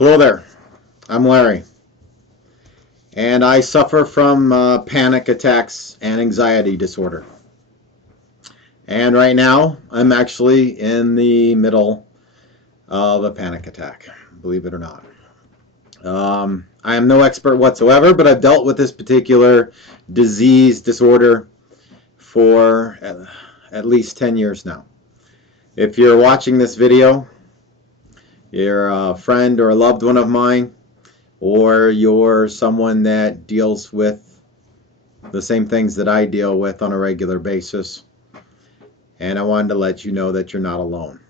Hello there, I'm Larry, and I suffer from panic attacks and anxiety disorder. And right now, I'm actually in the middle of a panic attack, believe it or not. I am no expert whatsoever, but I've dealt with this particular disorder for at least 10 years now. If you're watching this video, you're a friend or a loved one of mine, or you're someone that deals with the same things that I deal with on a regular basis, and I wanted to let you know that you're not alone.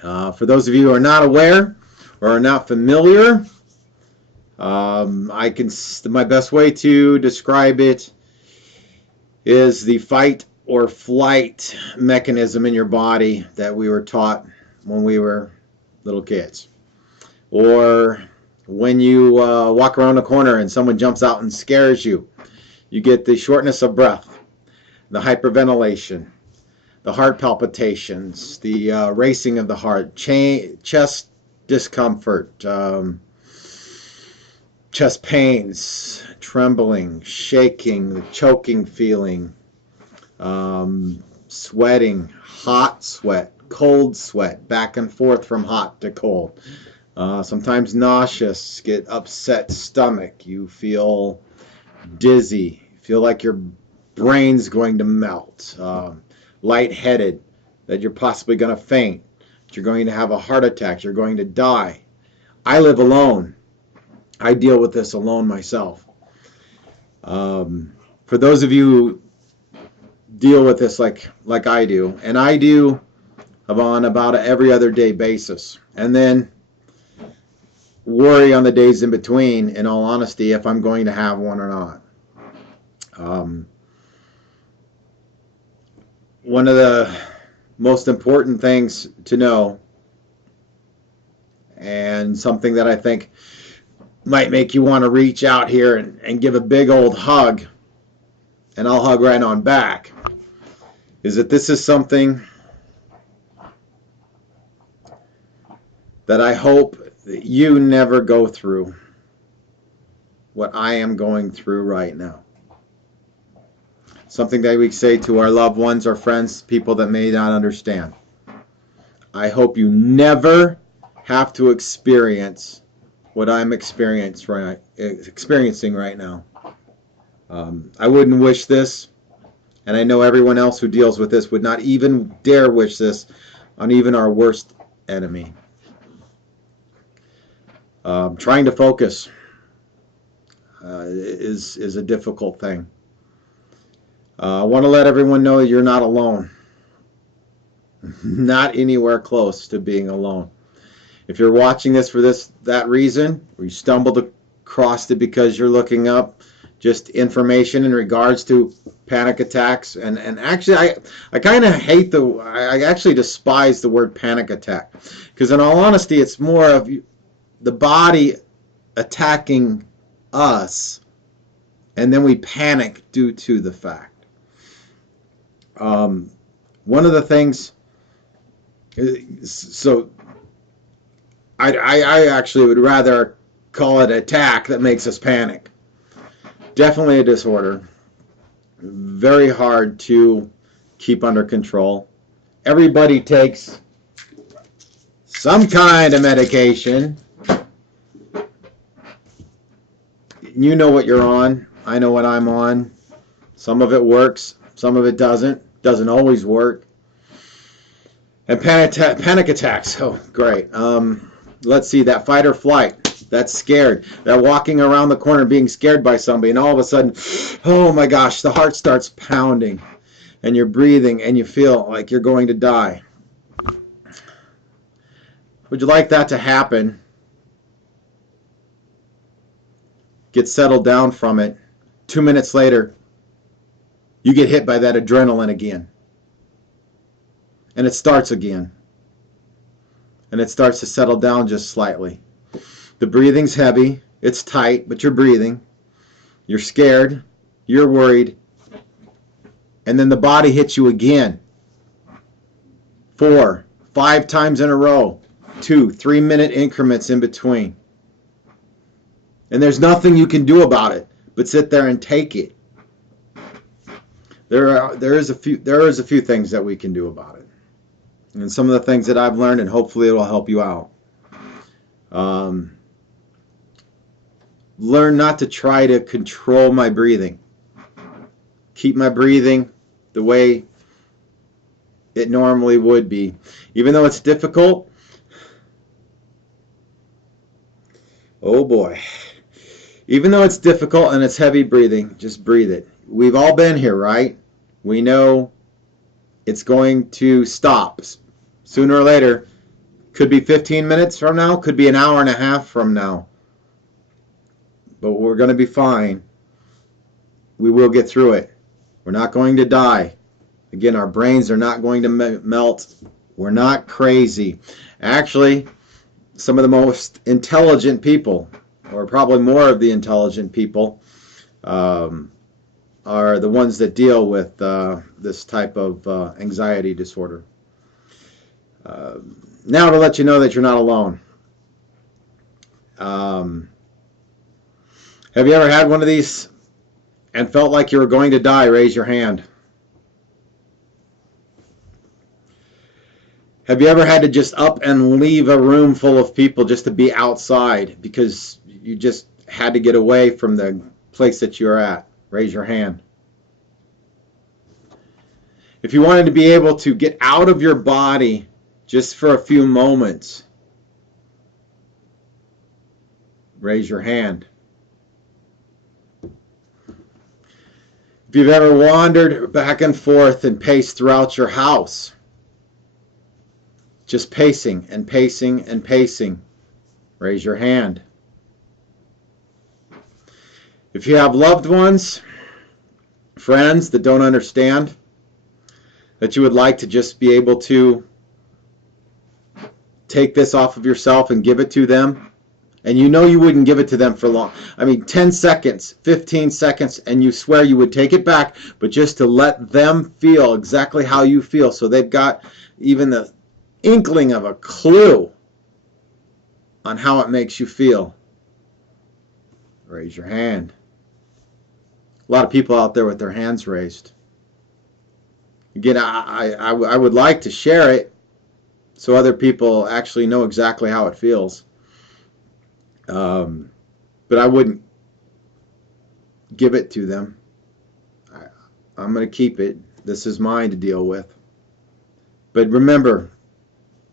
For those of you who are not aware or are not familiar, my best way to describe it is the fight or flight mechanism in your body that we were taught when we were little kids, or when you walk around a corner and someone jumps out and scares you. You get the shortness of breath, the hyperventilation, the heart palpitations, the racing of the heart, chest discomfort, chest pains, trembling, shaking, the choking feeling, sweating, hot sweat, cold sweat, back and forth from hot to cold. Sometimes nauseous, get upset stomach, you feel dizzy, feel like your brain's going to melt, lightheaded, that you're possibly going to faint, that you're going to have a heart attack, you're going to die. I live alone. I deal with this alone myself. For those of you who deal with this like I do, and I do on about an every other day basis, and then worry on the days in between, in all honesty, if I'm going to have one or not. One of the most important things to know, and something that I think might make you want to reach out here and give a big old hug, and I'll hug right on back, is that this is something that I hope that you never go through what I am going through right now. Something that we say to our loved ones or friends, people that may not understand. I hope you never have to experience what I'm experiencing right now. I wouldn't wish this, and I know everyone else who deals with this would not even dare wish this on even our worst enemy. Trying to focus is a difficult thing. I want to let everyone know that you're not alone. Not anywhere close to being alone. If you're watching this for that reason, or you stumbled across it because you're looking up just information in regards to panic attacks, and actually I kind of I actually despise the word panic attack, because in all honesty it's more of the body attacking us, and then we panic due to the fact. One of the things, so I actually would rather call it attack that makes us panic. Definitely a disorder. Very hard to keep under control. Everybody takes some kind of medication. You know what you're on. I know what I'm on. Some of it works. Some of it doesn't. Doesn't always work. And panic attacks. Oh, great. Let's see. That fight or flight. That's scared. That walking around the corner being scared by somebody, and all of a sudden, oh my gosh, the heart starts pounding, and you're breathing, and you feel like you're going to die. Would you like that to happen? Get settled down from it. 2 minutes later, you get hit by that adrenaline again. And it starts again. And it starts to settle down just slightly. The breathing's heavy. It's tight, but you're breathing. You're scared. You're worried. And then the body hits you again. 4, 5 times in a row. 2-3 minute increments in between. And there's nothing you can do about it but sit there and take it. There is a few things that we can do about it. And some of the things that I've learned, and hopefully it will help you out. Learn not to try to control my breathing. Keep my breathing the way it normally would be. Even though it's difficult, oh boy. Even though it's difficult and it's heavy breathing, just breathe it. We've all been here, right? We know it's going to stop sooner or later. Could be 15 minutes from now, could be an hour and a half from now. But we're going to be fine. We will get through it. We're not going to die. Again, our brains are not going to melt. We're not crazy. Actually, some of the most intelligent people, or probably more of the intelligent people, are the ones that deal with this type of anxiety disorder. Now to let you know that you're not alone. Have you ever had one of these and felt like you were going to die? Raise your hand. Have you ever had to just up and leave a room full of people just to be outside because you just had to get away from the place that you're at? Raise your hand. If you wanted to be able to get out of your body just for a few moments, raise your hand. If you've ever wandered back and forth and paced throughout your house, just pacing and pacing and pacing, raise your hand. If you have loved ones, friends that don't understand, that you would like to just be able to take this off of yourself and give it to them, and you know you wouldn't give it to them for long. 10 seconds, 15 seconds, and you swear you would take it back, but just to let them feel exactly how you feel, so they've got even the inkling of a clue on how it makes you feel. Raise your hand. A lot of people out there with their hands raised. Again, I would like to share it so other people actually know exactly how it feels. But I wouldn't give it to them. I'm going to keep it. This is mine to deal with. But remember,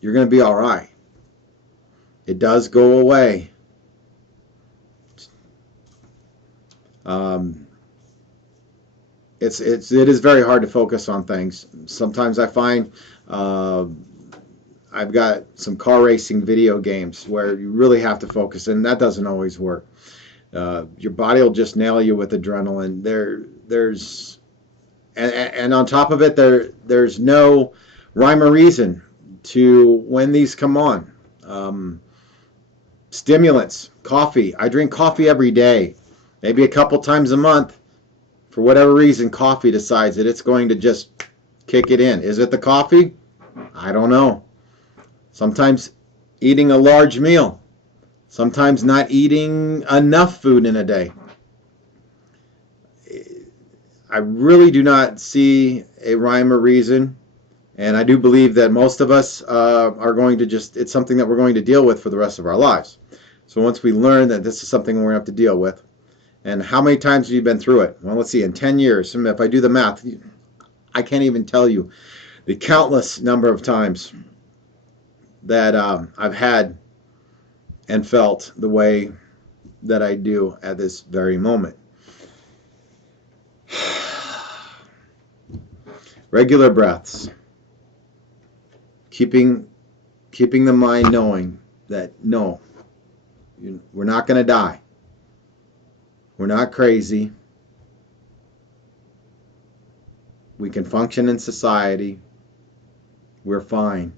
you're going to be all right. It does go away. It is very hard to focus on things. Sometimes I find I've got some car racing video games where you really have to focus, and that doesn't always work. Your body will just nail you with adrenaline. There's on top of it, there's no rhyme or reason to when these come on. Stimulants, coffee. I drink coffee every day, maybe a couple times a month. For whatever reason, coffee decides that it's going to just kick it in. Is it the coffee? I don't know. Sometimes eating a large meal. Sometimes not eating enough food in a day. I really do not see a rhyme or reason. And I do believe that most of us are going to it's something that we're going to deal with for the rest of our lives. So once we learn that this is something we're going to have to deal with. And how many times have you been through it? Well, let's see, in 10 years, if I do the math, I can't even tell you the countless number of times that I've had and felt the way that I do at this very moment. Regular breaths. Keeping the mind knowing that no, we're not going to die. We're not crazy. We can function in society. We're fine.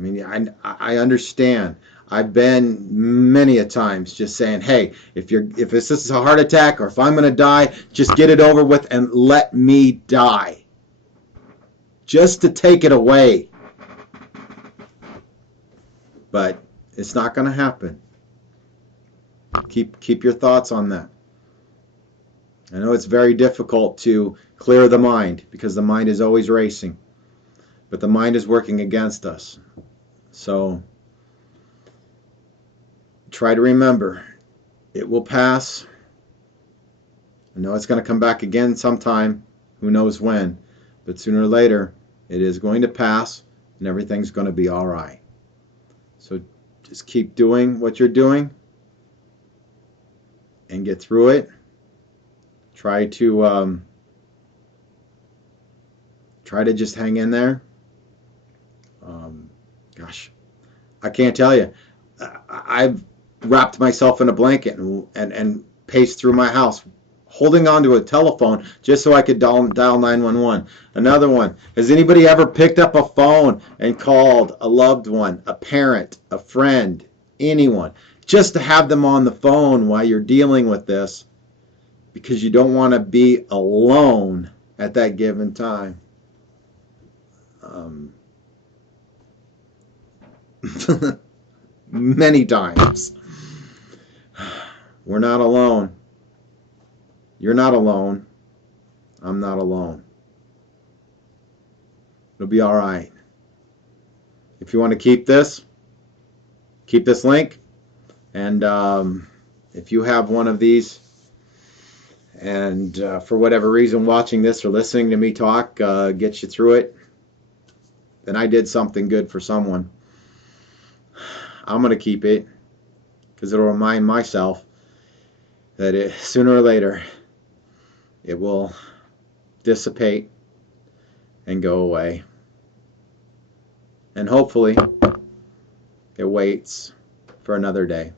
I understand. I've been many a times just saying, hey, if this is a heart attack or if I'm going to die, just get it over with and let me die. Just to take it away. but it's not going to happen. Keep your thoughts on that. I know it's very difficult to clear the mind because the mind is always racing, but the mind is working against us. So try to remember, it will pass. I know it's going to come back again sometime, who knows when, but sooner or later it is going to pass and everything's going to be all right. So just keep doing what you're doing and get through it. Try to just hang in there. Gosh, I can't tell you. I've wrapped myself in a blanket and paced through my house, holding onto a telephone just so I could dial 911. Another one. Has anybody ever picked up a phone and called a loved one, a parent, a friend, anyone, just to have them on the phone while you're dealing with this, because you don't want to be alone at that given time? Many times. We're not alone. You're not alone. I'm not alone. It'll be all right. If you want to keep this link, and if you have one of these, and for whatever reason watching this or listening to me talk gets you through it, then I did something good for someone. I'm going to keep it because it'll remind myself that sooner or later it will dissipate and go away. And hopefully it waits for another day.